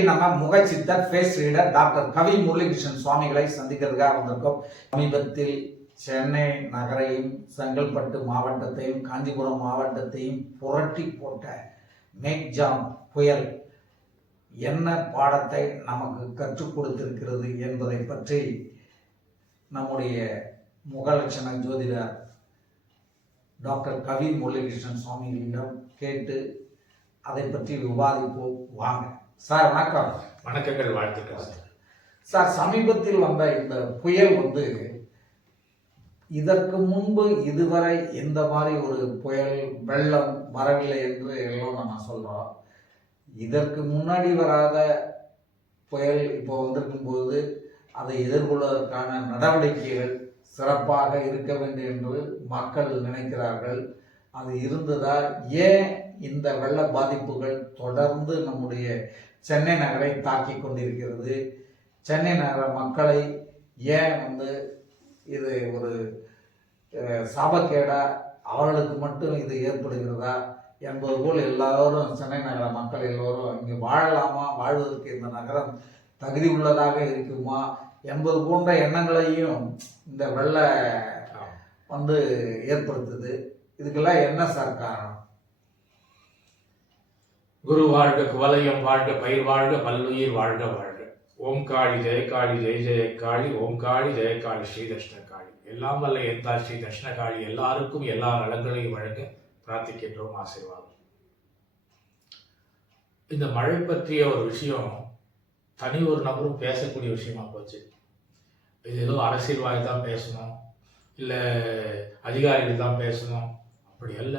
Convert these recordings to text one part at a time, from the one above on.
நம்ம முக சித்தர் face reader doctor Kavi Muralikrishnan சுவாமிகளை சந்திக்கிறதுக்காக வந்திருக்கோம். சமீபத்தில் சென்னை நகரையும் செங்கல்பட்டு மாவட்டத்தையும் காஞ்சிபுரம் மாவட்டத்தையும் புரட்டி போட்ட மேக்ஜாம் புயல் என்ன பாடத்தை நமக்கு கற்றுக் கொடுத்திருக்கிறது என்பதை பற்றி நம்முடைய முகலட்சண ஜோதிடர் டாக்டர் கவி முரளிகிருஷ்ணன் சுவாமிகளிடம் கேட்டு அதை பற்றி விவாதிப்போம். வாங்க. சார் வணக்கம். வணக்கங்கள் வாழ்த்துக்கள். சார் சார் சமீபத்தில் வந்த இந்த புயல் வந்து இதற்கு முன்பு இதுவரை இந்த மாதிரி ஒரு புயல் வெள்ளம் வரவில்லை என்று எல்லாம் நம்ம சொல்றோம். இதற்கு முன்னாடி வராத புயல் இப்போ வந்திருக்கும் போது அதை எதிர்கொள்வதற்கான நடவடிக்கைகள் சிறப்பாக இருக்க வேண்டும் என்று மக்கள் நினைக்கிறார்கள். அது இருந்ததா ஏன் இந்த வெள்ள பாதிப்புகள் தொடர்ந்து நம்முடைய சென்னை நகரை தாக்கி கொண்டிருக்கிறது. சென்னை நகர மக்களை ஏன் வந்து இது ஒரு சாபக்கேடா? அவர்களுக்கு மட்டும் இது ஏற்படுகிறதா? என்பது போல் எல்லாரும் சென்னை நகர மக்கள் எல்லோரும் இங்கே வாழலாமா? வாழ்வதற்கு இந்த நகரம் தகுதி உள்ளதாக இருக்குமா? என்பது போன்ற எண்ணங்களையும் இந்த வெள்ள வந்து ஏற்படுத்துது. இதுக்கெல்லாம் என்ன சார் காரணம்? குரு வாழ்க குவலயம் வாழ்க பயிர் வாழ்க பல்லுயிர் வாழ்க வாழ்க. ஓம் காளி ஜெயகாளி ஜெய ஜெயக்காளி ஓம் காளி ஜெயகாளி ஸ்ரீ தட்சிணகாளி எல்லாம் வல்ல எந்தா ஸ்ரீ தட்சிணகாளி எல்லாருக்கும் எல்லா நலங்களையும் வழங்க பிரார்த்திக்கின்றோம் ஆசீர்வாதம். இந்த மழை பற்றிய ஒரு விஷயம் தனி ஒரு நபரும் பேசக்கூடிய விஷயமா போச்சு. இது ஏதோ அரசியல்வாதி தான் பேசணும் இல்லை அதிகாரிகள் தான் பேசணும். அப்படி அல்ல.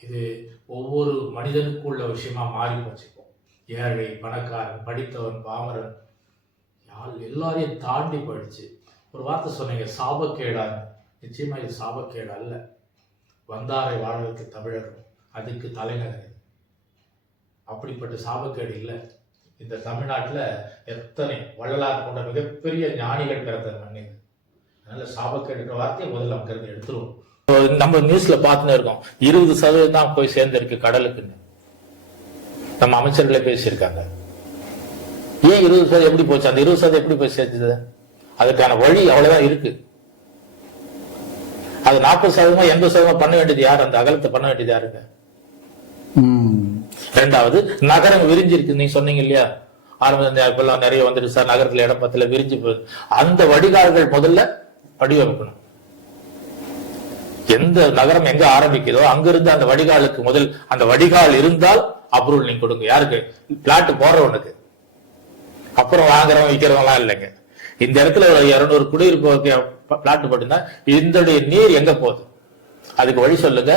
இது ஒவ்வொரு மனிதனுக்கும் உள்ள விஷயமா மாறி போச்சு ஏழை பணக்காரன் படித்தவன் பாமரன் யார் எல்லாரையும் தாண்டி போயிடுச்சு. ஒரு வார்த்தை சொன்னீங்க சாபக்கேடா. நிச்சயமா இது சாபக்கேடு அல்ல. வந்தாரை வாழ்வதற்கு தமிழகம் அதுக்கு தலைநகர். அப்படிப்பட்ட சாபக்கேடு இல்லை. இந்த தமிழ்நாட்டில் எத்தனை வள்ளலார் போன்ற மிகப்பெரிய ஞானிகள் பிறந்த மண் இது அதனால சாபக்கேடுன்ற வார்த்தையை முதல்ல நமக்கு எடுத்துருவோம். நம்ம நியூஸ்ல பார்த்துன்னு இருக்கோம். இருபது சதவீதம் தான் போய் சேர்ந்திருக்கு கடலுக்குன்னு. நம்ம அமைச்சர்களே பேசியிருக்காங்க. ஏன் இருபது சதவீதம் எப்படி போச்சு? அந்த இருபது சதவீதம் எப்படி போய் சேர்த்தது அதுக்கான வழி அவ்வளவுதான் இருக்கு. அது நாற்பது சதவீதமா எண்பது சதவீதம் பண்ண வேண்டியது யார்? அந்த அகலத்தை பண்ண வேண்டியது யாருங்க? ரெண்டாவது நகரம் விரிஞ்சிருக்கு. நீங்க சொன்னீங்க இல்லையா? ஆரம்ப இப்பெல்லாம் நிறைய வந்துருக்கு சார். நகரத்துல இடம் பத்துல விரிஞ்சு போகுது. அந்த வடிகால்கள் முதல்ல வடிவமைக்கணும். எந்த நகரம் எங்க ஆரம்பிக்குதோ அங்கிருந்து அந்த வடிகாலுக்கு முதல் அந்த வடிகால் இருந்தால் அப்ரூவல் நீங்க கொடுங்க. யாருக்கு? பிளாட் போடுறவனுக்கு. அப்புறம் வாங்குறவன் விற்கிறவங்களாம் இல்லைங்க. இந்த இடத்துல ஒரு இருநூறு குடியிருப்பு பிளாட் போட்டுருந்தா இதனுடைய நீர் எங்க போகுது? அதுக்கு வழி சொல்லுங்க.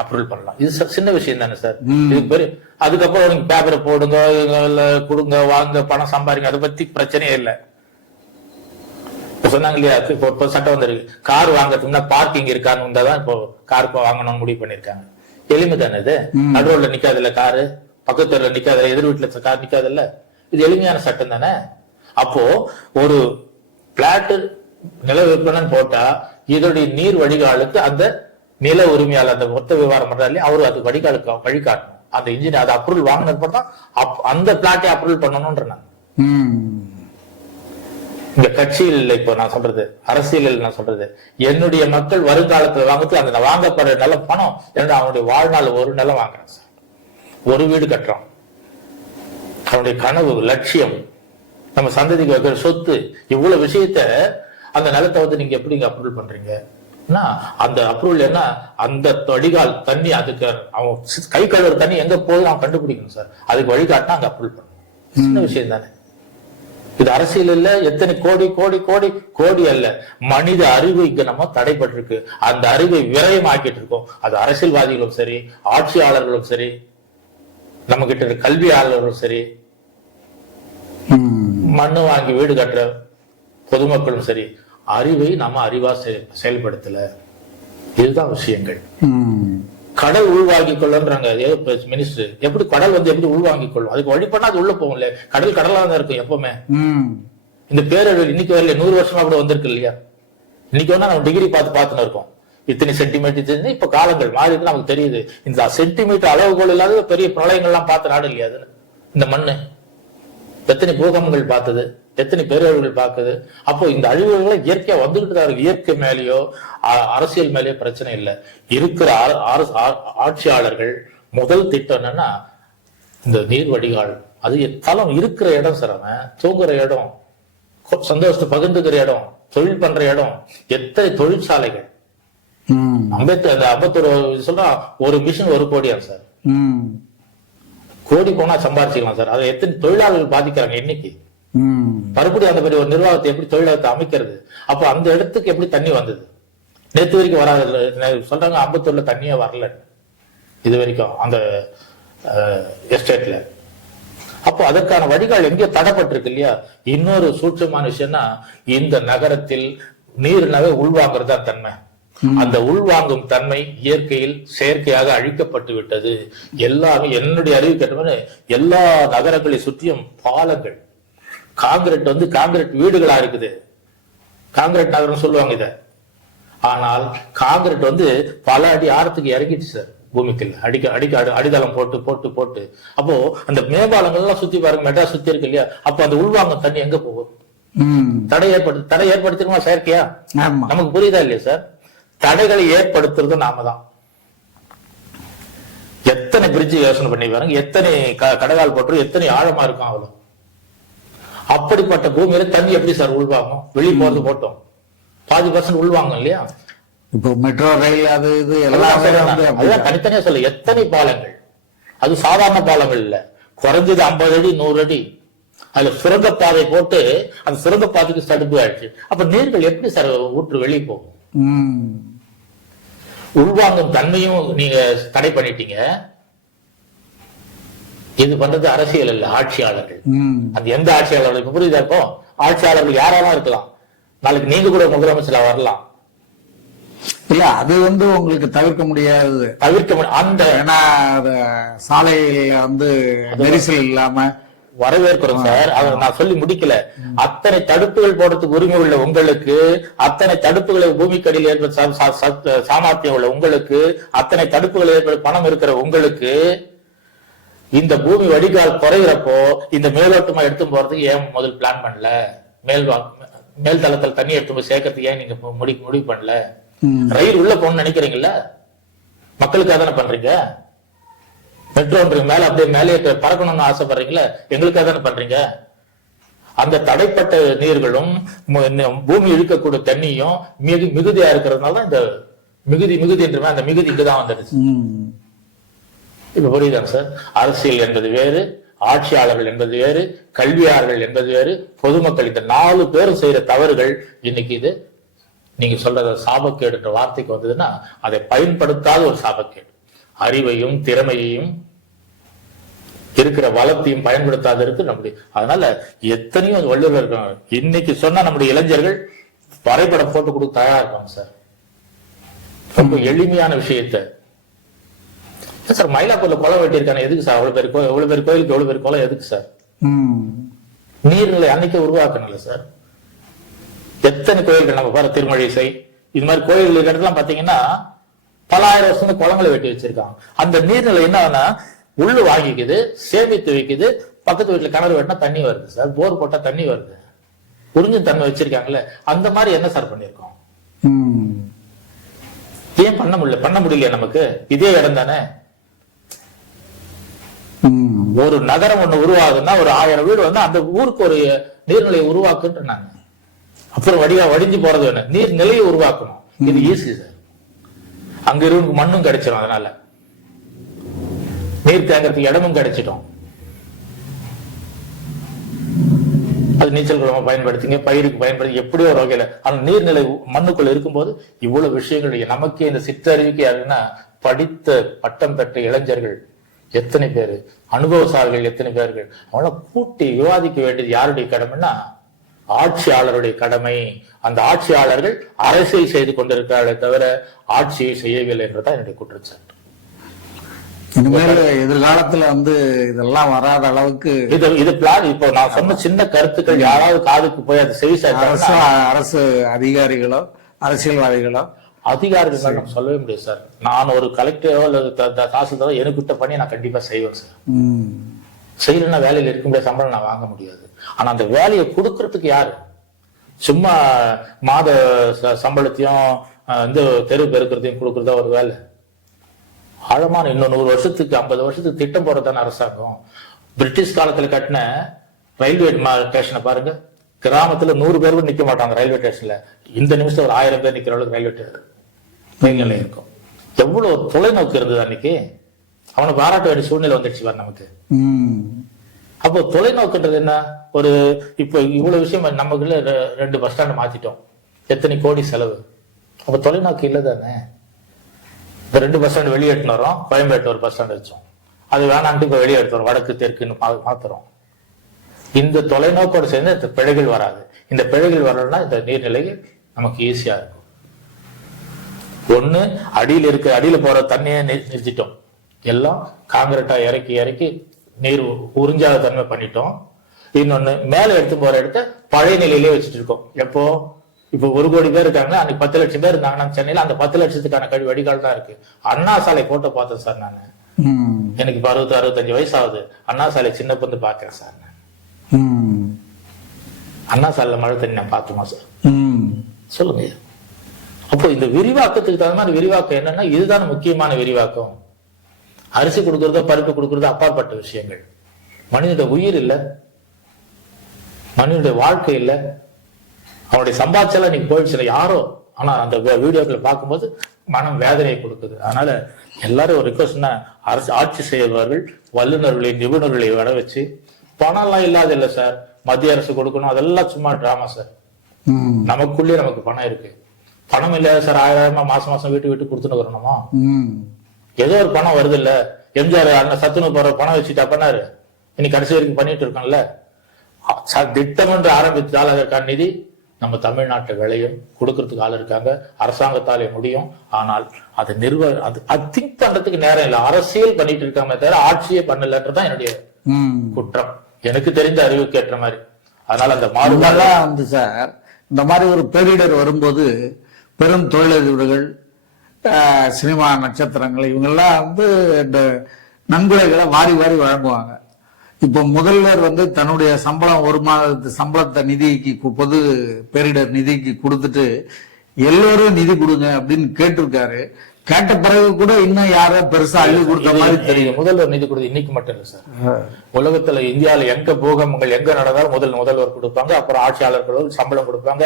அப்ரூவல் பண்ணலாம். இது சின்ன விஷயம் தானே சார்? இது பெரிய அதுக்கப்புறம் பேப்பரை போடுங்க கொடுங்க வாங்க பணம் சம்பாதிங்க. அதை பத்தி பிரச்சனையே இல்லை. சொன்னாங்க இல்லையா இப்போ இப்போ சட்டம் வந்திருக்கு. கார் வாங்குறதுக்கு பார்க்கிங் இருக்கான்னு இருந்தா தான் இப்போ கார் வாங்கணும்னு முடிவு பண்ணிருக்காங்க எளிமை தானே இது? நடு ரோட்ல நிக்காதுல்ல காரு பக்கத்து தெருல நிக்காதுல்ல? எதிர் வீட்டுல கார் நிக்காதுல்ல? இது எளிமையான சட்டம் தானே? அப்போ ஒரு பிளாட் நில விற்பனைன்னு போட்டா இதோடைய நீர் வடிகாலுக்கு அந்த நில உரிமையாளர் அந்த மொத்த விவகாரம் பண்றாரு அவரு அது வடிகாலுக்கு வழிகாட்டணும். அந்த இன்ஜின் அதை அப்ரூவல் வாங்கினது தான் அந்த பிளாட்டை அப்ரூவல் பண்ணணும்ன்ற இந்த கட்சியில் இல்லை இப்போ நான் சொல்றது அரசியலில் நான் சொல்றது. என்னுடைய மக்கள் வருங்காலத்துல வாங்குறது அந்த வாங்கப்படுற நில பணம் என்னோட அவனுடைய வாழ்நாள் ஒரு நிலம் வாங்குறான் சார். ஒரு வீடு கட்டுறான். அவனுடைய கனவு லட்சியம் நம்ம சந்ததிக்கு வைக்கிற சொத்து இவ்வளவு விஷயத்த அந்த நிலத்தை வந்து நீங்க எப்படி அப்ரூவல் பண்றீங்க? அந்த அப்ரூவல் என்ன அந்த வடிகால் தண்ணி அதுக்கு அவன் கை கழுவுற தண்ணி எங்க போகுது அவன் கண்டுபிடிக்கணும் சார். அதுக்கு வழிகாட்டினா அங்க அப்ரூவல் பண்ணணும். சின்ன விஷயம் தானே. இது அரசியல் இல்ல எத்தனை கோடி கோடி கோடி கோடி அல்ல. மனித அறிவு இங்க நம்ம தடைபட்டிருக்கு. அந்த அறிவை விரயமாக்கிட்டு இருக்கோம். அது அரசியல்வாதிகளும் சரி ஆட்சியாளர்களும் சரி நம்ம கிட்ட இருக்க கல்வியாளர்களும் சரி மண்ணு வாங்கி வீடு கட்டுற பொதுமக்களும் சரி அறிவை நம்ம அறிவா செய- செயல்படுத்தல. இதுதான் விஷயங்கள். கடல் உள்வாங்கிக் கொள்ளுன்றாங்க. மினிஸ்டர் எப்படி கடல் வந்து எப்படி உள்வாங்கிக் கொள்ளும்? அதுக்கு வழி பண்ணா அது உள்ள போகும்ல. கடல் கடலா தான் இருக்கும் எப்பவுமே. இந்த பேரழிவு இன்னைக்கு வரல நூறு வருஷமா கூட வந்திருக்கு இல்லையா? இன்னைக்கு வேணா நம்ம டிகிரி பார்த்து பார்த்துன்னு இருக்கோம். இத்தனை சென்டிமீட்டர் தெரிஞ்சு இப்ப காலங்கள் மாறி இருக்கு நமக்கு தெரியுது. இந்த சென்டிமீட்டர் அளவுகோல் இல்லாத பெரிய பிரளயங்கள்லாம் பார்த்த நாடு இல்லையா அது இந்த மண்ணு. எத்தனை பூகம்பங்கள் பார்த்தது? எத்தனை பேரழிவுகள் பார்க்குது? அப்போ இந்த அழிவுகளை இயற்கையா வந்துகிட்டு தான் இருக்கு இயற்கை மேலேயோ அரசியல் மேலேயோ பிரச்சனை இல்லை. இருக்கிற ஆட்சியாளர்கள் முதல் திட்டம் என்னன்னா இந்த நீர் வடிகால். அது தளம் இருக்கிற இடம் சார் அவன். தூங்குற இடம் சந்தோஷத்தை பகிர்ந்துக்கிற இடம் தொழில் பண்ற இடம் எத்தனை தொழிற்சாலைகள். அம்பேத்கர் அந்த ஐம்பத்தொரு சொல்றா ஒரு மிஷின் ஒரு கோடியா சார். கோடி போனா சம்பாரிச்சிக்கலாம் சார். அதை எத்தனை தொழிலாளர்கள் பாதிக்கிறாங்க இன்னைக்கு. ம் மறுபடியும் அந்த மாதிரி ஒரு நிர்வாகத்தை எப்படி தொழிலகத்தை அமைக்கிறது? அப்போ அந்த இடத்துக்கு எப்படி தண்ணி வந்தது? நேத்து வரைக்கும் வராது. சொல்றாங்க? அம்பத்தூர்ல தண்ணியே வரல. இது வரைக்கும் அந்த எஸ்டேட்ல. அப்போ அதற்கான வழிகால் எங்கேயோ தடப்பட்டிருக்கு இல்லையா? இன்னொரு சூட்சமான விஷயம்னா இந்த நகரத்தில் நீர்னாவே உள்வாங்குறது தான் தன்மை. அந்த உள்வாங்கும் தன்மை இயற்கையில் செயற்கையாக அழிக்கப்பட்டு விட்டது. எல்லாமே என்னுடைய அறிவு கேட்டவன எல்லா நகரங்களை சுற்றியும் பாலங்கள் காங்கிரீட் வந்து காங்கிரீட் வீடுகளா இருக்குது. காங்கிரீட் நகரம் சொல்லுவாங்க இத. ஆனால் காங்கிரீட் வந்து பல அடி ஆழத்துக்கு இறங்கிடுச்சு சார். பூமிக்குள்ள அடிக்க அடிக்க அடி- அடித்தளம் போட்டு போட்டு போட்டு. அப்போ அந்த மேம்பாலங்கள்லாம் சுத்தி பாருங்க மெட்ராஸ் சுத்தி இருக்கு இல்லையா? அப்போ அந்த உள்வாங்கும் தண்ணி எங்க போகும்? ம். தடை ஏற்படுத்து தடை ஏற்படுத்திருமா செயற்கையா? நமக்கு புரியுதா இல்லையா சார்? தடைகளை ஏற்படுத்துறது நாம தான். எத்தனை பிரிட்ஜ் யோசனை பண்ணி பாருங்க. எத்தனை கடகால் போட்டு எத்தனை ஆழமா இருக்கும் அவ்வளவு. அப்படிப்பட்ட பூமியில தண்ணி எப்படி சார் உள்வாங்கும்? வெளியே போறது போட்டோம். பாதி பர்சன்ட் உள்வாங்கும் இல்லையா? இப்போ மெட்ரோ ரயில் அது இது எல்லாமே அதுதான் தனித்தனியா சொல்ல எத்தனை பாலங்கள்? அது சாதாரண பாலங்கள் இல்ல. குறைஞ்சது ஐம்பது அடி நூறு அடி. அதுல சுரங்கப்பாதை போட்டு அந்த சுரங்கப்பாதைக்கு தடுப்பு ஆயிடுச்சு. அப்ப நீர்கள் எப்படி சார் ஊற்று வெளியே போகும்? உள்வாங்கும் தன்மையும் நீங்க தடை பண்ணிட்டீங்க. இது பண்றது அரசியல் இல்ல ஆட்சியாளர்கள். அது எந்த ஆட்சியாளர்களுக்கு புரியுதா இப்போ? ஆட்சியாளர்கள் யாரெல்லாம் இருக்கலாம்? நாளைக்கு நீங்க கூட முதலமைச்சரா வரலாம். இல்ல அது வந்து உங்களுக்கு தவிர்க்க முடியாது. தவிர்க்க அந்த ஏன்னா சாலையில வந்து நெரிசல் இல்லாம. வரவேற்கிறோம் சார். அதை நான் சொல்லி முடிக்கல. அத்தனை தடுப்புகள் போடுறதுக்கு உரிமை உள்ள உங்களுக்கு அத்தனை தடுப்புகளை பூமிக்கடியில் ஏற்பட சா- சா- சா- சாமர்த்தியம் உள்ள உங்களுக்கு அத்தனை தடுப்புகள் ஏற்பட பணம் இருக்கிற உங்களுக்கு இந்த பூமி வடிகால் குறையிறப்போ இந்த மேலோட்டமா எடுத்து போறதுக்கு ஏன் முதல் பிளான் பண்ணல? மேல் மேல் தளத்துல தண்ணி எடுத்து போய் சேர்க்கறதுக்கு ஏன் நீங்க முடி முடிவு பண்ணல. ரயில் உள்ள போகணும்னு நினைக்கிறீங்கல்ல? மக்களுக்காக தானே பண்றீங்க? மெட்ரோன்றீங்க மேல அப்படியே மேலே பறக்கணும்னு ஆசைப்படுறீங்களா எங்களுக்காக தானே பண்றீங்க? அந்த தடைப்பட்ட நீர்களும் பூமி இழுக்கக்கூடிய தண்ணியும் மிகு மிகுதியா இருக்கிறதுனால தான் இந்த மிகுதி மிகுதி என்று அந்த மிகுதி இங்கதான் வந்துடுச்சு. இப்ப புரியுதா சார்? அரசியல் என்பது வேறு ஆட்சியாளர்கள் என்பது வேறு கல்வியாளர்கள் என்பது வேறு பொதுமக்கள் இந்த நாலு பேரும் செய்யற தவறுகள் இன்னைக்கு இது நீங்க சொல்றத சாபக்கேடு என்ற வார்த்தைக்கு வந்ததுன்னா அதை பயன்படுத்தாத ஒரு சாபக்கேடு. அறிவையும் திறமையையும் இருக்கிற வளத்தையும் பயன்படுத்தாத இருக்கு நம்முடைய அதனால எத்தனையோ வள்ளுவர் இருக்காங்க. இன்னைக்கு சொன்னா நம்முடைய இளைஞர்கள் வரைபடம் போட்டு கொடுக்க தயாரா இருப்பாங்க சார். ரொம்ப எளிமையான விஷயத்தை சார் மயிலாப்பூர்ல குளம் வெட்டியிருக்காங்க எதுக்கு சார்? அவ்வளவு பேர் எவ்வளவு பேர் கோயிலுக்கு எவ்வளவு பேர் குளம் எதுக்கு சார்? ம். நீர்நிலை அன்னைக்கே உருவாக்கணும்ல சார். எத்தனை கோயில்கள் நம்ம பாரு திருமழிசை இது மாதிரி கோயில்கள் இருக்கிற இடத்துல பாத்தீங்கன்னா பல ஆயிரம் வருஷம் குளங்களை வெட்டி வச்சிருக்காங்க. அந்த நீர்நிலை என்னன்னா உள்ளு வாங்கிக்குது சேமித்து வைக்குது பக்கத்து வீட்டுல கிணறு வெட்டினா தண்ணி வருது சார். போர் போட்டா தண்ணி வருது. உறிஞ்சும் தன்மை வச்சிருக்காங்கல்ல. அந்த மாதிரி என்ன சார் பண்ணிருக்கோம் ஏன் பண்ண முடியல? பண்ண முடியலையா நமக்கு? இதே இடம் தானே? ஒரு நகரம் ஒண்ணு உருவாகுதுன்னா ஒரு ஆயிரம் வீடு வந்து அந்த ஊருக்கு ஒரு நீர்நிலையை உருவாக்குன்ற நாங்க அப்புறம் வடிவா வடிஞ்சு போறது என்ன? நீர் நிலையை உருவாக்கணும். இது ஈஸி சார் அங்க இருந்து மண்ணும் கிடைச்சிடும் அதனால. நீர் தேங்கறதுக்கு இடமும் கிடைச்சிடும். அது நீச்சல் குளமா பயன்படுத்திங்க பயிருக்கு பயன்படுத்தி எப்படியோ ஒரு வகையில. ஆனா நீர்நிலை மண்ணுக்குள்ள இருக்கும்போது இவ்வளவு விஷயங்கள் நமக்கே இந்த சிற்றறிவுக்கு யாருன்னா படித்த பட்டம் பெற்ற இளைஞர்கள் எத்தனை பேர்? அனுபவசாலிகள் எத்தனை பேர்கள்? அவங்கள கூட்டி விவாதிக்க வேண்டியது யாருடைய கடமைன்னா ஆட்சியாளருடைய கடமை. அந்த ஆட்சியாளர்கள் அரசியல் செய்து கொண்டிருக்கிறார்களே தவிர ஆட்சியை செய்யவில்லை என்றுதான் என்னுடைய குற்றச்சாட்டு இனிமேல் எதிர்காலத்துல வந்து இதெல்லாம் வராத அளவுக்கு இது இது பிளான் இப்போ நான் சொன்ன சின்ன கருத்துக்கள் யாராவது காதுக்கு போய் அதை செவி அரசு அரசு அதிகாரிகளோ அரசியல்வாதிகளோ அதிகாரிகள் நம்ம சொல்லவே முடியாது சார். நான் ஒரு கலெக்டரோ த- தாசில்தாரோ எனக்கிட்ட பண்ணி நான் கண்டிப்பா செய்வேன் சார். ம். செய்யலைன்னா வேலையில் இருக்க முடியாது சம்பளம் நான் வாங்க முடியாது. ஆனா அந்த வேலையை கொடுக்கறதுக்கு யாரு? சும்மா மாத சம்பளத்தையும் வந்து தெரு பெருக்கிறதையும் கொடுக்கறதா ஒரு வேலை? ஆழமான இன்னும் நூறு வருஷத்துக்கு ஐம்பது வருஷத்துக்கு திட்டம் போறதான அரசாங்கம். பிரிட்டிஷ் காலத்துல கட்டின ரயில்வே ஸ்டேஷனை பாருங்க. கிராமத்துல நூறு பேர் கூட நிக்க மாட்டாங்க ரயில்வே ஸ்டேஷன்ல. இந்த நிமிஷம் ஒரு ஆயிரம் பேர் நிக்கிற அளவுக்கு ரயில்வே நிலையம் இருக்கும். எவ்வளவு தொலைநோக்கு இருந்தது அன்னைக்கு? அவனை பாராட்ட வேண்டிய சூழ்நிலை வந்துடுச்சு பாரு நமக்கு. அப்போ தொலைநோக்குன்றது என்ன? ஒரு இப்போ இவ்வளவு விஷயம் நமக்குள்ள ரெண்டு பஸ் ஸ்டாண்ட் மாத்திட்டோம். எத்தனை கோடி செலவு? அப்ப தொலைநோக்கு இல்லை தானே இந்த ரெண்டு பஸ் ஸ்டாண்ட் வெளியே எடுத்துன்னு வரோம் கோயம்பேட்டு ஒரு பஸ் ஸ்டாண்ட் வச்சோம். அது வேணான்ட்டு இப்போ வெளியே எடுத்து வரோம் வடக்கு தெற்குன்னு மாத்துறோம். இந்த தொலைநோக்கோடு சேர்ந்து இந்த பிழைகள் வராது. இந்த பிழைகள் வரலன்னா இந்த நீர்நிலைகள் நமக்கு ஈஸியா இருக்கும். ஒண்ணு அடியில் இருக்க அடியில போற தண்ணியை நிறுத்திட்டோம். எல்லாம் காங்கிரீட்டா இறக்கி இறக்கி நீர் உறிஞ்சாத தன்மை பண்ணிட்டோம். இன்னொன்னு மேல எடுத்து போற இடத்த பழைய நிலையிலே வச்சுட்டு இருக்கோம். எப்போ? இப்போ ஒரு கோடி பேர் இருக்காங்க அன்னைக்கு பத்து லட்சம் பேர் இருந்தாங்கன்னா சென்னையில அந்த பத்து லட்சத்துக்கான கழி வடிகால் தான் இருக்கு. அண்ணா சாலை போட்டோ பார்த்தேன் சார் நான். எனக்கு இப்போ அறுபது அறுபத்தஞ்சு வயசு ஆகுது. அண்ணா சாலை சின்ன பொண்ணு பார்க்கிறேன் சார். அண்ணா சாலையில மழை தண்ணி நான் பார்த்துமா சார்? சொல்லுங்க. அப்போ இந்த விரிவாக்கத்துக்கு தகுந்த மாதிரி விரிவாக்கம் என்னன்னா இதுதான முக்கியமான விரிவாக்கம். அரிசி கொடுக்கறதோ பருப்பு கொடுக்கறதோ அப்பாற்பட்ட விஷயங்கள். மனிதனுடைய உயிர் இல்ல. மனிதனுடைய வாழ்க்கை இல்ல. அவனுடைய சம்பாதிச்செல்லாம் இன்னைக்கு போயிடுச்சு யாரோ. ஆனா அந்த வீடியோக்களை பார்க்கும்போது மனம் வேதனையை கொடுக்குது. அதனால எல்லாரும் ஒரு ரிக்வஸ்ட்னா அரசு ஆட்சி செய்பவர்கள் வல்லுநர்களை நிபுணர்களை வர வச்சு பணம் எல்லாம் இல்லாத இல்ல சார். மத்திய அரசு கொடுக்கணும். அதெல்லாம் சும்மா டிராமா சார். நமக்குள்ளே நமக்கு பணம் இருக்கு. பணம் இல்லாத சார் ஆயிரம் மாசம் மாசம் வீட்டு வீட்டு கொடுத்துன்னு வரணுமா? ஏதோ ஒரு பணம் வருது இல்ல எம்ஜிஆர் அண்ணன் சத்துணவு போற பணம் வச்சுட்டா பண்ணாரு. இன்னைக்கு கடைசி வரைக்கும் பண்ணிட்டு இருக்கோம்ல திட்டம் என்று ஆரம்பித்தால் அதற்கான நிதி நம்ம தமிழ்நாட்டு விளையும். கொடுக்கறதுக்கு ஆள் இருக்காங்க. அரசாங்கத்தாலே முடியும். ஆனால் அது நிர்வ அது திங்க் பண்றதுக்கு நேரம் இல்லை. அரசியல் பண்ணிட்டு இருக்காங்க தவிர ஆட்சியே பண்ணலன்றதுதான் என்னுடைய குற்றம். எனக்கு தெரிந்த அறிவுக்கு ஏற்ற மாதிரி. அதனால அந்த மாறுபாடு வந்து சார் இந்த மாதிரி ஒரு பேரிடர் வரும்போது பெரும் தொழிலதிபர்கள் சினிமா நட்சத்திரங்கள் இவங்கெல்லாம் வந்து இந்த நன்கொடைகளை வாரி வாரி வழங்குவாங்க. இப்போ முதல்வர் வந்து தன்னுடைய சம்பளம் ஒரு மாதத்து சம்பளத்தை நிதிக்கு பொது பேரிடர் நிதிக்கு கொடுத்துட்டு எல்லோரும் நிதி கொடுங்க அப்படின்னு கேட்டிருக்காரு. கேட்ட பிறகு கூட இன்னும் யாரோ பெருசா அள்ளி கொடுத்த மாதிரி தெரியும். முதல்வர் நிதி கொடுத்து இன்னைக்கு மட்டும் இல்ல சார். உலகத்துல இந்தியால எங்க பூகம்பங்கள் எங்க நடந்தாலும் முதல் முதல்வர் கொடுப்பாங்க அப்புறம் ஆட்சியாளர்கள் சம்பளம் கொடுப்பாங்க.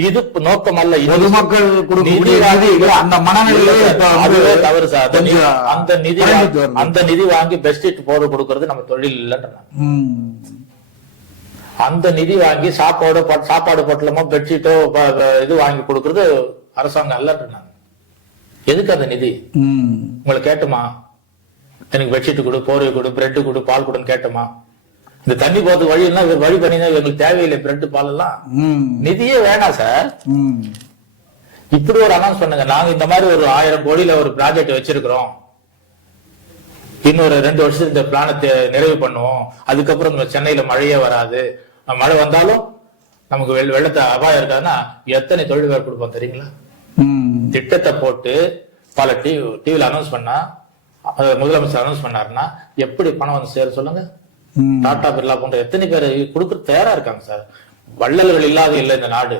இது நோக்கம் அல்ல. பொதுமக்கள் அந்த மனநிலையில தவறு சார். அந்த நிதி- அந்த நிதி வாங்கி பெஸ்ட் போட கொடுக்கறது நம்ம தொழில் இல்லைன்ற ம். அந்த நிதி வாங்கி சாப்பாடு சாப்பாடு பொட்டலமோ பெட்ஷீட்டோ இது வாங்கி கொடுக்கறது அரசாங்கம் அல்லன்ற நான் எதுக்கு அந்த நிதி? ம். உங்களை கேட்டுமா? எனக்கு பெட்ஷீட் கொடு போர்வை கொடு பிரெட் கொடு பால் கொடுன்னு கேட்டுமா? இந்த தண்ணி போறதுக்கு வழி என்ன வழி பண்ணினா எங்களுக்கு தேவையில்லை பிரெட் பால் எல்லாம். நிதியே வேணாம் சார் ம். இப்படி ஒரு அனௌன்ஸ் பண்ணுங்க. நாங்க இந்த மாதிரி ஒரு ஆயிரம் கோடியில ஒரு ப்ராஜெக்ட் வச்சிருக்கிறோம். இன்னொரு ரெண்டு வருஷத்துக்கு இந்த பிளானத்தை நிறைவு பண்ணுவோம். அதுக்கப்புறம் சென்னையில மழையே வராது. மழை வந்தாலும் நமக்கு வெள்ள வெள்ளத்தை அபாயம் இருக்காதுன்னா எத்தனை தொழில் வேலை கொடுப்போம் தெரியுங்களா? ம். திட்டத்தை போட்டு பல டிவி டிவியில் அனௌன்ஸ் பண்ணா அது முதலமைச்சர் அனௌன்ஸ் பண்ணாருன்னா எப்படி பணம் வந்து சேர சொல்லுங்க. டாடா பிர்லா போன்ற எத்தனை பேர் கொடுக்க தயாரா இருக்காங்க சார். வள்ளல்கள் இல்லாத இல்லை இந்த நாடு.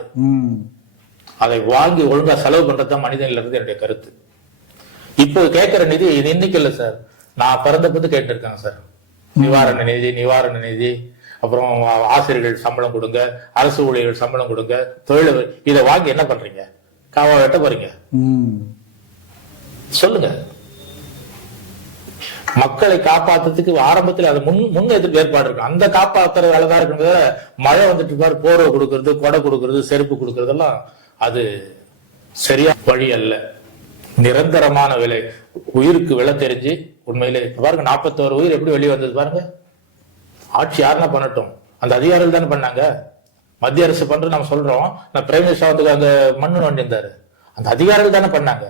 அதை வாங்கி ஒழுங்கா செலவு பண்றது மனிதன்ல இருந்து என்னுடைய கருத்து. இப்போ கேட்கிற நிதி இது இன்னைக்கு இல்ல சார். நான் பிறந்தப்பது கேட்டிருக்கேன் சார். நிவாரண நிதி நிவாரண நிதி அப்புறம் ஆசிரியர்கள் சம்பளம் கொடுங்க அரசு ஊழியர்கள் சம்பளம் கொடுங்க தொழில் இதை வாங்கி என்ன பண்றீங்க? காவா வெட்ட போறீங்க. சொல்லுங்க. மக்களை காப்பாத்துறதுக்கு ஆரம்பத்துல அது முன் முன் எதிர்ப்பு ஏற்பாடு இருக்கு அந்த காப்பாத்துற வேலை தான் இருக்கிறத மழை வந்துட்டு பாரு போர்வை கொடுக்கறது கொடை கொடுக்கறது செருப்பு கொடுக்கறதெல்லாம் அது சரியா வழி அல்ல. நிரந்தரமான விலை. உயிருக்கு விலை தெரிஞ்சு உண்மையிலே பாருங்க நாற்பத்தோரு உயிர் எப்படி வெளியே வந்தது பாருங்க. ஆட்சி யாருன்னா பண்ணட்டும். அந்த அதிகாரிகள் தானே பண்ணாங்க. மத்திய அரசு பண்றது நம்ம சொல்றோம். நான் பிரைம் மினிஸ்டர் வந்து அங்க மண்ணு நோண்டியிருந்தாரு. அந்த அதிகாரிகள் தானே பண்ணாங்க.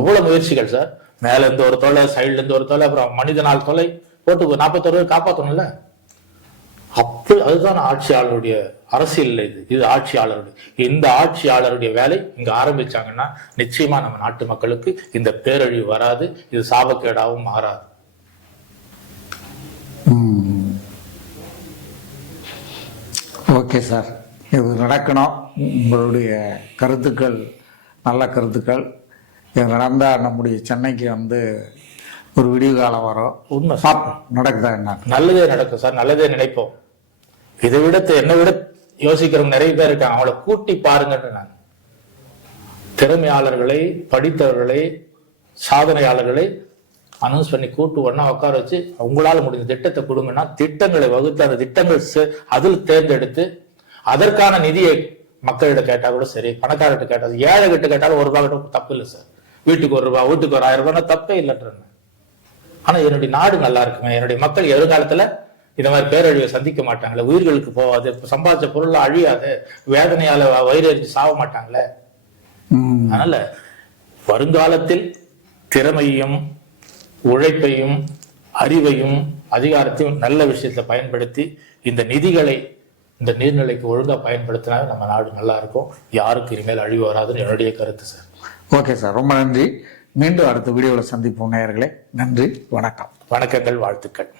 எவ்வளவு முயற்சிகள் சார்? மேல இருந்து ஒரு தொலை சைடுல இருந்து ஒரு தொலை அப்புறம் மனித நாள் தொலை. போட்டு நாற்பத்தொரு காப்பாற்றணும்ல அப்படி அதுதான் ஆட்சியாளருடைய அரசியல் இல்லை இது. இது ஆட்சியாளருடைய. இந்த ஆட்சியாளருடைய வேலை இங்க ஆரம்பிச்சாங்கன்னா நிச்சயமா நம்ம நாட்டு மக்களுக்கு இந்த பேரழிவு வராது இது சாபக்கேடாவும் மாறாது. ஓகே சார் இது நடக்கணும். உங்களுடைய கருத்துக்கள் நல்ல கருத்துக்கள். இது நடந்தால் நம்முடைய சென்னைக்கு வந்து ஒரு விடிவு காலம் வரும். உண்மை சார் நடக்குதா என்ன? நல்லதே நடக்கும் சார் நல்லதே நினைப்போம். இதை விட என்னை விட யோசிக்கிறவங்க நிறைய பேர் இருக்காங்க. அவங்கள கூட்டி பாருங்கன்னு நான். திறமையாளர்களை படித்தவர்களை சாதனையாளர்களை அனௌன்ஸ் பண்ணி கூட்டு ஒண்ணா உட்கார வச்சு உங்களால முடிஞ்ச திட்டத்தை கொடுங்கன்னா திட்டங்களை வகுத்து அந்த திட்டங்கள் அதில் தேர்ந்தெடுத்து அதற்கான நிதியை மக்களிடம் கேட்டா கூட சரி பணக்காரர்கிட்ட கேட்டாலும் ஏழை கிட்ட கேட்டாலும் ஒரு ரூபாய் கிட்ட தப்பு இல்லை சார் வீட்டுக்கு ஒரு ரூபாய் வீட்டுக்கு ஒரு ஆயிரம் ரூபாய் தப்பே இல்லைன்றேன் ஆனா என்னுடைய நாடு நல்லா இருக்குங்க என்னுடைய மக்கள் எதிர்காலத்துல இந்த மாதிரி பேரழிவை சந்திக்க மாட்டாங்களே உயிர்களுக்கு போகாது சம்பாதிச்ச பொருள் அழியாது வேதனையால வயிறு எரிஞ்சு சாக மாட்டாங்களே. அதனால வருங்காலத்தில் திறமையும் உழைப்பையும் அறிவையும் அதிகாரத்தையும் நல்ல விஷயத்துல பயன்படுத்தி இந்த நிதிகளை இந்த நீர்நிலைக்கு ஒழுங்கா பயன்படுத்தினாவே நம்ம நாடு நல்லா இருக்கும். யாருக்கு இனிமேல் அழிவு வராதுன்னு என்னுடைய கருத்து சார். Okay sir. ரொம்ப நன்றி. மீண்டும் அடுத்த வீடியோவில் சந்திப்போம் நேயர்களே. நன்றி. வணக்கம். வணக்கங்கள் வாழ்த்துக்கள்.